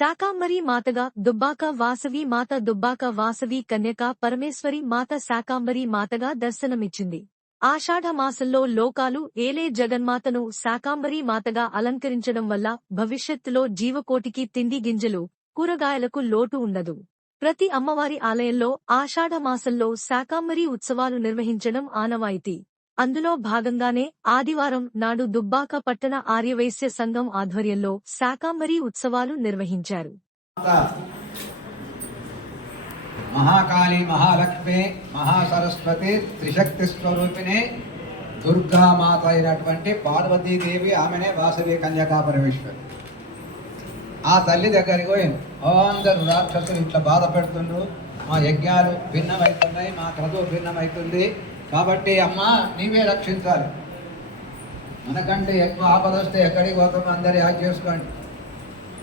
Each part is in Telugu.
శాకాంబరి మాతగా దుబ్బాక వాసవి మాత దుబ్బాక వాసవి కన్యక పరమేశ్వరి మాత శాకాంబరి మాతగా దర్శనమిచ్చింది. ఆషాఢ మాసంలో లోకాలు ఏలే జగన్మాతను శాకాంబరి మాతగా అలంకరించడం వల్ల భవిష్యత్తులో జీవకోటికి తిండి గింజలు కూరగాయలకు లోటు ఉండదు. ప్రతి అమ్మవారి ఆలయంలో ఆషాఢ మాసంలో శాకాంబరి ఉత్సవాలు నిర్వహించడం ఆనవాయితీ. అందులో భాగంగానే ఆదివారం నాడు దుబ్బాక పట్టణ ఆర్యవైశ్య సంఘం ఆధ్వర్యంలో శాకాంబరి ఉత్సవాలు నిర్వహించారు. మహాకాళి మహాలక్ష్మి మహాసరస్వతి త్రిశక్తి స్వరూపిణి దుర్గామాత అయినటువంటి పార్వతీదేవి ఆమెనే వాసవి కన్యకా పరమేశ్వరి. ఆ తల్లి దగ్గరికి పోయి అందరు రాక్షసులు ఇట్లా బాధ పెడుతుండ్రు? మా యజ్ఞాలు భిన్నమవుతున్నాయి మా క్రతువు భిన్నమవుతుంది. కాబట్టి అమ్మ నీవే రక్షించాలి. మనకంటే ఎక్కువ ఆపద వస్తే ఎక్కడికి పోతాం అందరు యాడ్ చేసుకోండి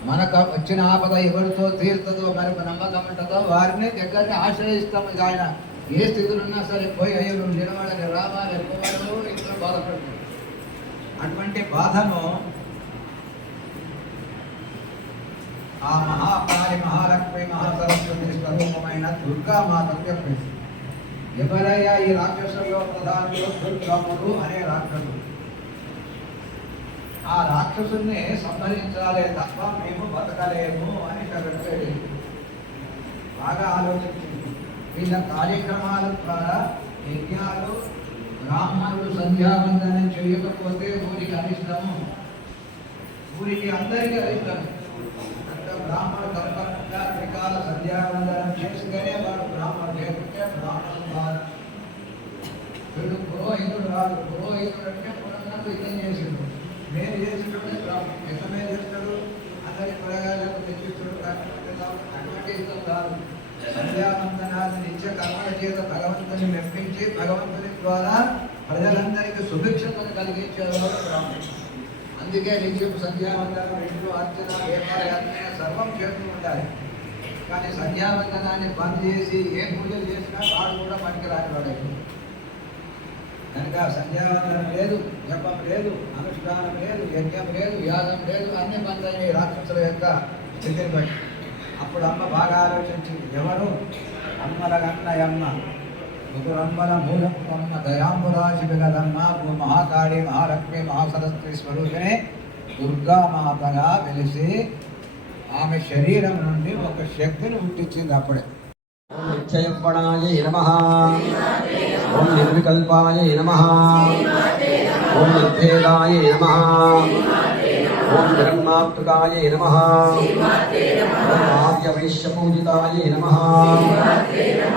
మనకు వచ్చిన ఆపద ఎవరితో తీరుతుందో మనకు నమ్మకం ఉంటుందో వారిని దగ్గరని ఆశ్రయిస్తాము ఆయన. ఏ స్థితిలో ఉన్నా సరే పోయి అయ్యో నిలబడని రావాలి పోవాలను ఇంట్లో బాధపడుతుంది అటువంటి బాధను ఆ మహాకాళి మహాలక్ష్మి మహాసరస్వతి స్వరూపమైన దుర్గామాతకు చెప్పేసి ఎవరయ్యా ఈ రాక్షసుల్లో ప్రధానులు దుర్గముడు అనే రాక్షసుడు ఆ రాక్షసుని సంహరించాలే తప్ప మేము బతకలేము అని చెప్పేది బాగా ఆలోచించింది. వీళ్ళ కార్యక్రమాల ద్వారా యజ్ఞాలు బ్రాహ్మణులు సంధ్యావందనం చేయకపోతే ఊరికి అరిష్టము ఊరికి అందరికీ అరిష్టం అంటే తప్పకుండా త్రికాల సంధ్యావందనం చేసుకునే వాడు బ్రాహ్మణుడు లేకుంటే బ్రాహ్మణుడు కాదు వీడు పురోహితుడు రాదు పురోహితుడు అంటే పురంగా యుద్ధం చేసిండు నేను బ్రాహ్మణుడు యుద్ధమే చేస్తాడు అందరి తెచ్చిస్తాడు కాకపోతే అటువంటి యుద్ధం కాదు సంధ్యావందనాన్ని నిత్య కర్మల చేత భగవంతుని మెప్పించి భగవంతుని ద్వారా ప్రజలందరికీ శుభిక్షతను కలిగించేవాడు బ్రాహ్మణుడు అందుకే నిత్యపు సంధ్యావందనం ఇంట్లో అర్చన దేవాలయాత్మ సర్వం చేస్తూ ఉండాలి. కానీ సంధ్యావందనాన్ని బంద్ చేసి ఏ పూజలు చేసినా వాడు కూడా పనికి రాని వాడే కనుక సంధ్యావందనం లేదు జపం లేదు అనుష్ఠానం లేదు యజ్ఞం లేదు యాదం లేదు అన్ని బంద్ రాక్షసుల యొక్క స్థితిని బట్టి. అప్పుడు అమ్మ బాగా ఆలోచించింది ఎవరు? అమ్మల కన్న అమ్మ. మూలమ్మ దయాంబురాశి కదమ్మ మహాకాళి మహాలక్ష్మి మహాసరస్వతి స్వరూపిణి దుర్గామాతగా వెలిసి ఆమె శరీరం నుండి ఒక శక్తిని పుట్టించింది అప్పుడే. ఓం నిత్యయప్పణాయ నమ. ఓం నిర్వికల్పాయ నమ. ఓం నిర్భేదాయ నమ. ఓం జగన్మాతృకాయ నమ. ఓం ఆర్యవైశ్యపూజితాయ నమ కుసుమాంబాయ నమ.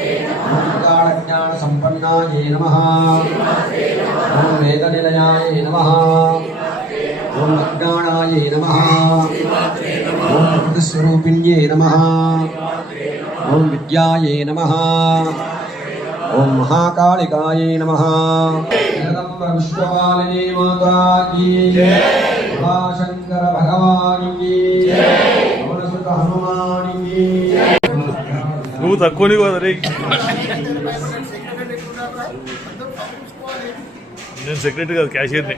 నమః. ఓం వేదనిలయాయ నమః. ఓం అజ్ఞానాయ నమః. ఓం ప్రకృతిస్వరూపిణ్యే నమః. ఓం విద్యాయే నమః. ఓం మహాకాళికాయే నమః. జగదంబ విశ్వపాలిని మాతా కీ శంకర భగవాని కీ పవనసుత హనుమాని కీ నువ్వు తక్కువని కదా నేను సెక్రటరీ కాదు క్యాషియర్ని